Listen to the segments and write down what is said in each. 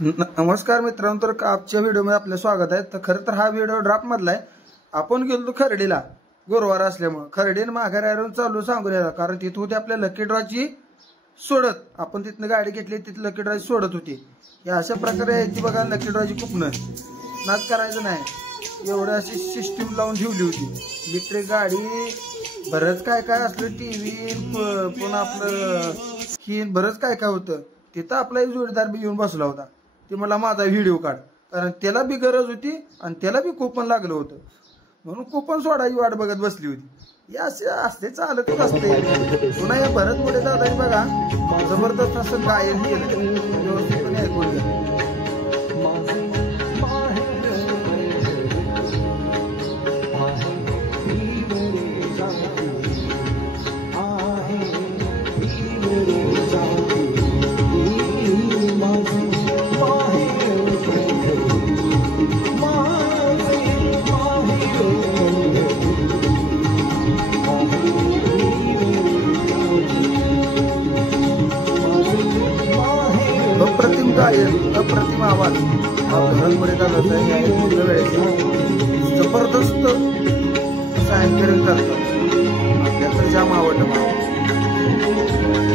नमस्कार मित्रांनो, तर आजच्या व्हिडिओमध्ये आपलं स्वागत आहे। तर खरं तर हा व्हिडिओ ड्राफ्ट मधला आहे। आपण गेलो खर्डीला गुरुवार असल्यामुळे खर्डीने माघारी चालू सांगूया, कारण तिथे होती आपल्या लकी ड्रॉची सोडत। आपण तिथनं गाडी घेतली, तिथे लकी ड्रॉची सोडत होती। या अशा प्रकारे यायची बघा लकी ड्रॉची कुपनं। नाच करायचं नाही, एवढं अशी सिस्टीम लावून ठेवली होती। इलेक्ट्रिक गाडी बरंच काय काय असलं, टीव्ही पुन्हा आपलं ही बरंच काय काय होतं। तिथं आपला एक जोडीदार बी येऊन बसला होता। ते मला माझा व्हिडिओ काढ, कारण त्याला बी गरज होती आणि त्याला बी कुपन लागलं होतं, म्हणून कुपन सोडायची वाट बघत बसली होती। या असते चालतच असते। पुन्हा या भरत मोठे दादानी बघा जबरदस्त असं गायन केलं, व्यवस्थितपणे ऐकून घ्या। अप्रतिम गायन, अप्रतिम आवाज हा भरतमध्ये चालत आहे। जबरदस्त असं अँकरिंग करतात, आपल्याला तर जाम आवडलं मला।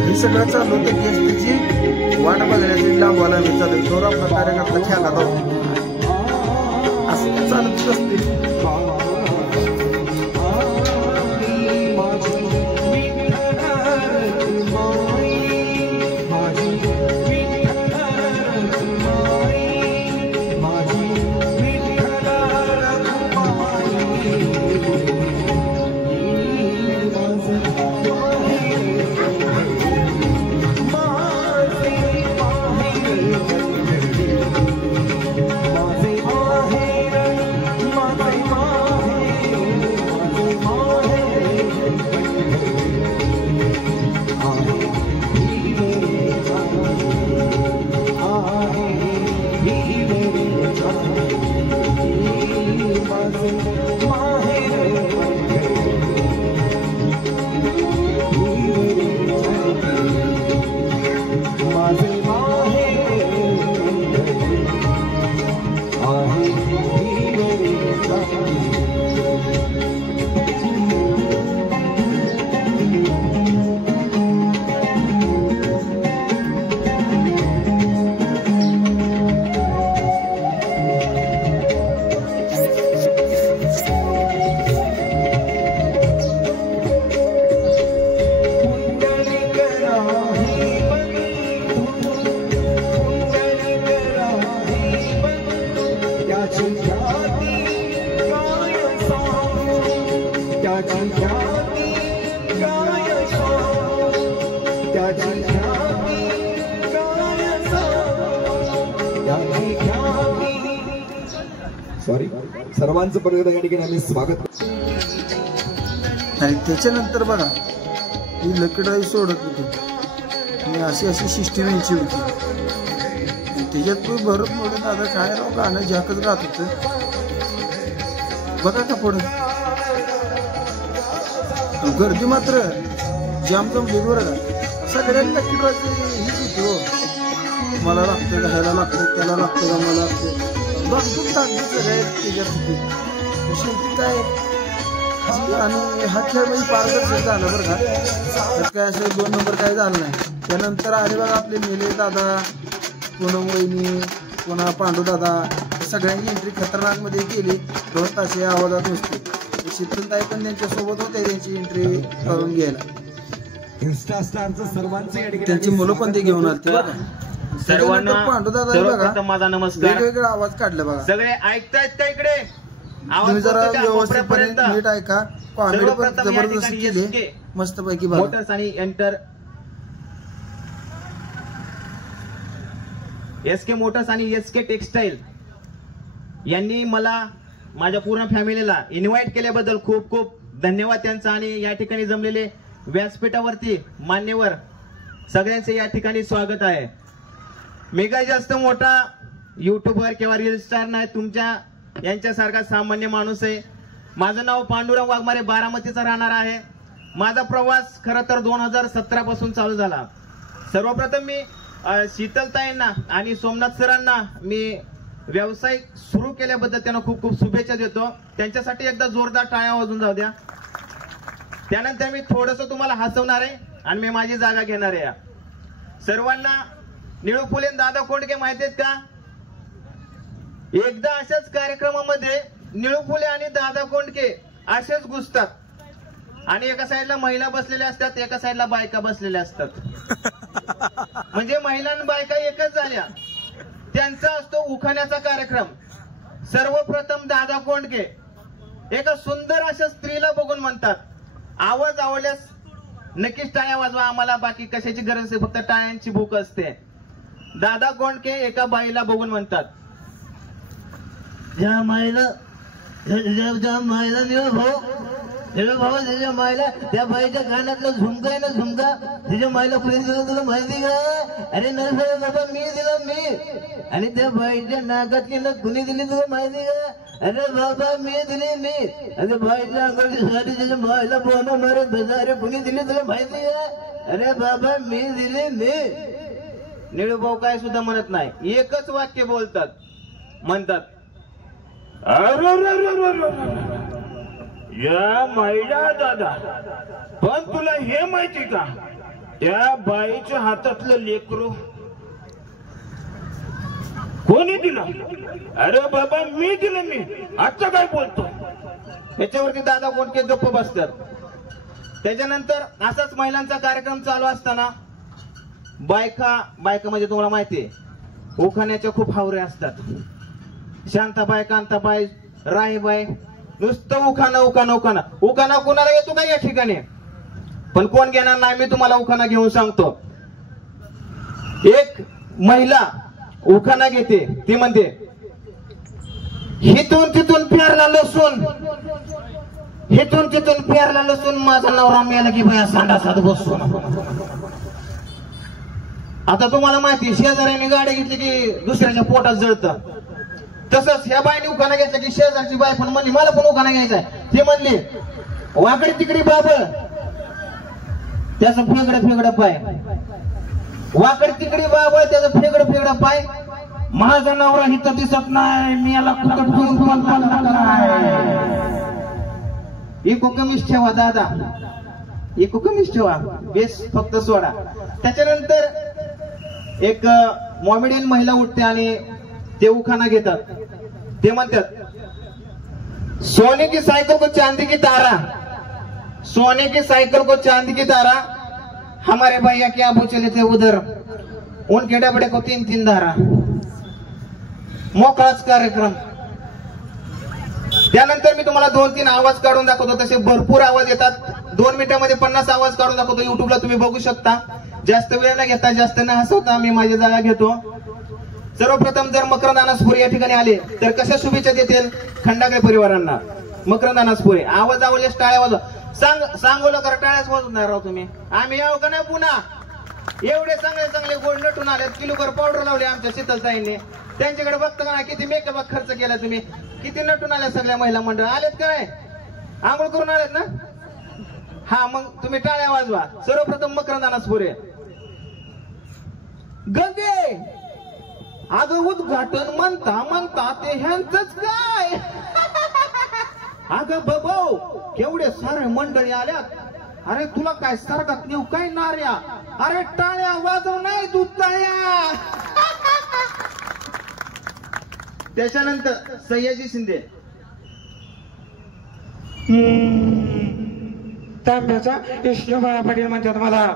हे सगळं चालू होतं गेस्टची वाट बघण्याची, लांबवाला मी चालू जोर आपला कार्यकर्ता खेळला जातो, असं चालतच असते। सॉरी, सर्वांचं परत या ठिकाणी आम्ही स्वागत। आणि त्याच्यानंतर बघा ही लकी ड्रॉ सोडत होती आणि अशी अशी सिस्टीम यांची होती। त्याच्यात तुम्ही भरत मोठे दादा काय राव गाणं झाकच गात होतं बघा का पुढे। गर्दी मात्र जाम जमली बरं का। सगळ्यांनी लकी ड्रॉची हीच होती हो, मला लागतं का ह्याला लागतं त्याला लागतं का मला लागतं बघून टाकली सगळ्या त्याच्यात शेवटी काय। आणि हा खेळ म्हणजे पारदर्शक झाला बरं का, त्यात काय असं 2 नंबर काय झालं नाही। त्यानंतर आले बघा आपले मेले दादा, पूनम वहिनी, पुन्हा पांडू दादा, सगळ्यांची एंट्री खतरनाक मध्ये केली। 2 तास आवाजात नुसते शीतलताई पण त्यांच्यासोबत होते, त्यांची एंट्री करून घ्यायला। इन्स्टा स्टारचं सर्वांचं त्यांची मुलं पण ते घेऊन आलते बघा। सर्वांना पांडू दादा सर्वप्रथम माझा नमस्कार। वेगवेगळे आवाज काढले बघा, सगळे ऐकतायत का इकडे? तुम्ही जरा व्यवस्थितपणे नीट ऐका। कॉमेडी पण जबरदस्त केली, मस्त पैकी बघा। मोटर्स आणि एंटर एसके मोटर्स आणि एसके टेक्सटाईल यांनी मला माझ्या पूर्ण फॅमिलीला इन्व्हाइट केल्याबद्दल खूप खूप धन्यवाद त्यांचा। आणि या ठिकाणी जमलेले व्यासपीठावरती मान्यवर सगळ्यांचे या ठिकाणी स्वागत आहे। मी काय जास्त मोठा यूट्यूबर किंवा रील स्टार नाही, तुमच्या यांच्यासारखा सामान्य माणूस आहे। माझं नाव पांडुरंग वाघमारे, बारामतीचा राहणार आहे। माझा प्रवास खरं तर 2017 पासून चालू झाला। सर्वप्रथम मी शीतलताईंना आणि सोमनाथ सरांना मी व्यवसाय सुरू केल्याबद्दल त्यांना खूप खूप शुभेच्छा देतो. त्यांच्यासाठी एकदा जोरदार टाळ्या वाजून जाऊ द्या. त्यानंतर मी थोडस तुम्हाला हसवणार आहे आणि मी माझी जागा घेणार आहे. सर्वांना निळू फुले दादा कोंडके माहिती आहेत का? एकदा अशाच कार्यक्रमामध्ये निळू फुले आणि दादा कोंडके असेच घुसतात आणि एका साईडला महिला बसलेल्या असतात, एका साईडला बायका बसलेल्या असतात. म्हणजे महिला आणि बायका एकच झाल्या. त्यांचा असतो उखाण्याचा कार्यक्रम. सर्वप्रथम दादा कोंडके एका सुंदर अशा स्त्रीला बघून म्हणतात, आवाज आवडल्यास नक्कीच टाळ्या वाजवा, आम्हाला बाकी कशाची गरज आहे, फक्त टाळ्यांची भूक असते. दादा कोंडके एका बाईला बघून म्हणतात, ज्या मायला त्याच्या मायला त्या बाईच्या कानातलं झुमका आहे ना, झुमका त्याच्या मायला कुणी दिलं तुला माहिती का? अरे नरसळे बाबा मी दिलं मी. आणि त्या बाईच्या नाकातली ना कुणी दिली तुला माहिती का? अरे बाबा मी दिली मी. अरे बाईच्या अंगाची साडी त्याच्या मायला बोना मारत बसा. अरे कुणी दिली तुला माहिती का? अरे बाबा मी दिली मी. निळूभाऊ काय सुद्धा म्हणत नाही, एकच वाक्य बोलतात, म्हणतात, या महिला दादा, पण तुला हे माहिती का, त्या बाईच्या हातातलं लेकरू कोणी दिलं? अरे बाबा मी दिलं मी. आता काय बोलतो? त्याच्यावरती दादा कोंडके गप्प बसतात. त्याच्यानंतर असाच महिलांचा कार्यक्रम चालू असताना बायका म्हणजे तुम्हाला माहितीये उखाण्याच्या खूप हावरे असतात. शांताबाई, कांताबाई, राहीबाई, नुसतं उखाणा उखाणा उखाणा उखाणा. कोणाला येतो का या ठिकाणी? पण कोण घेणार नाही, मी तुम्हाला उखाणा घेऊन सांगतो. एक महिला उखाणा घेते, ती म्हणते, हिथून तिथून प्यारला लसून, हिथून तिथून प्यारला लसून, माझा नवरा मेला की भया सांडासात बसून. आता तुम्हाला माहिती, शेजाऱ्याने गाडी घेतली की दुसऱ्याच्या पोटात जळतं. तसंच ह्या बाईने उखाणा घ्यायचा की शेजारची बाई पण म्हणली मला पण उखाणा घ्यायचाय. ती म्हणली, वाकडी तिकडी बाबळ त्याचं फेगडं पाय, वाकडी तिकडी बाबळ त्याचं फेगडं पाय, माझा नवरा हिथं दिसत नाही, मी याला इको कमीच ठेवा दादा, इको कमीच ठेवा, बेस फक्त सोडा. त्याच्यानंतर एक मॉमेडियन महिला उठते आणि ते उखाणा घेतात. ते म्हणतात, सोने की साइकिल को चांदी की तारा, सोने की साइकिल को चांदी की तारा, हमारे भैया के आबू चले थे उधर, उनके डबडे को 3-3 धारा. मोकळाच कार्यक्रम. त्यानंतर मी तुम्हाला 2-3 आवाज काढून दाखवतो. तसे भरपूर आवाज येतात. 2 मिनिटांमध्ये 50 आवाज काढून दाखवतो. युट्यूबला तुम्ही बघू शकता. जास्त वेळ न घेता, जास्त न हसवता मी माझी जागा घेतो. सर्वप्रथम जर मकरंद अनासपुरे या ठिकाणी आले तर कशा शुभेच्छा देतील खंडागळे परिवारांना? मकरंद अनासपुरे, आवाज आवडल्यास टाळ्या वाजवा. सांगोला कर टाळ्याच वाजवणार राव तुम्ही. आम्ही याव का नाही पुन्हा? एवढे चांगले गोड नटून आलेत, किलोकर पावडर लावले आमच्या शीतलताईंनी. त्यांच्याकडे बघता का नाही किती मेकअप खर्च केला तुम्ही? किती नटून आल्या सगळ्या महिला मंडळ आलेत का नाही? आंघोळ करून आलेत ना? हा, मग तुम्ही टाळ्या वाजवा. सर्वप्रथम मकरंद अनासपुरे. गंगे अगं उद्घाटन म्हणता ते ह्यांचंच काय? अगं बबो केवढे सारे मंडळी आल्यात. अरे तुला काय सरकात नेऊ काय नार्या? अरे टाळ्या वाजव नाही तू टाळ्या. त्याच्यानंतर सयाजी शिंदे. तांब्याचा विष्णुबाळा पाटील म्हणतात मला.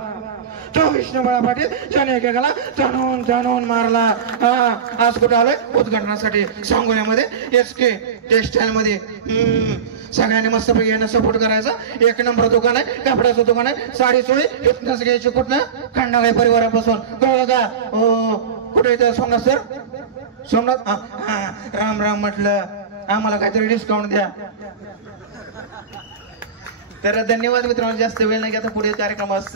तो विष्णुबाळा पाटील त्याने एकेकाला जाणून मारला. आज कुठं आलोय? उद्घाटनासाठी सांगोल्यामध्ये SK टेक्सटाईल मध्ये. सगळ्यांनी मस्तपैकी यांना सपोर्ट करायचा. 1 नंबर दुकान आहे, कपड्याचं दुकान आहे, साडी सोळी इथनच घ्यायची. कुठनं? खंडागळे परिवारापासून. कळलं का? कुठे येतं सोमनाथ सर? सोमनाथ राम राम म्हटलं, आम्हाला काहीतरी डिस्काउंट द्या. तर धन्यवाद मित्रांनो. जास्त वेळ नाही घेता पुढील कार्यक्रमास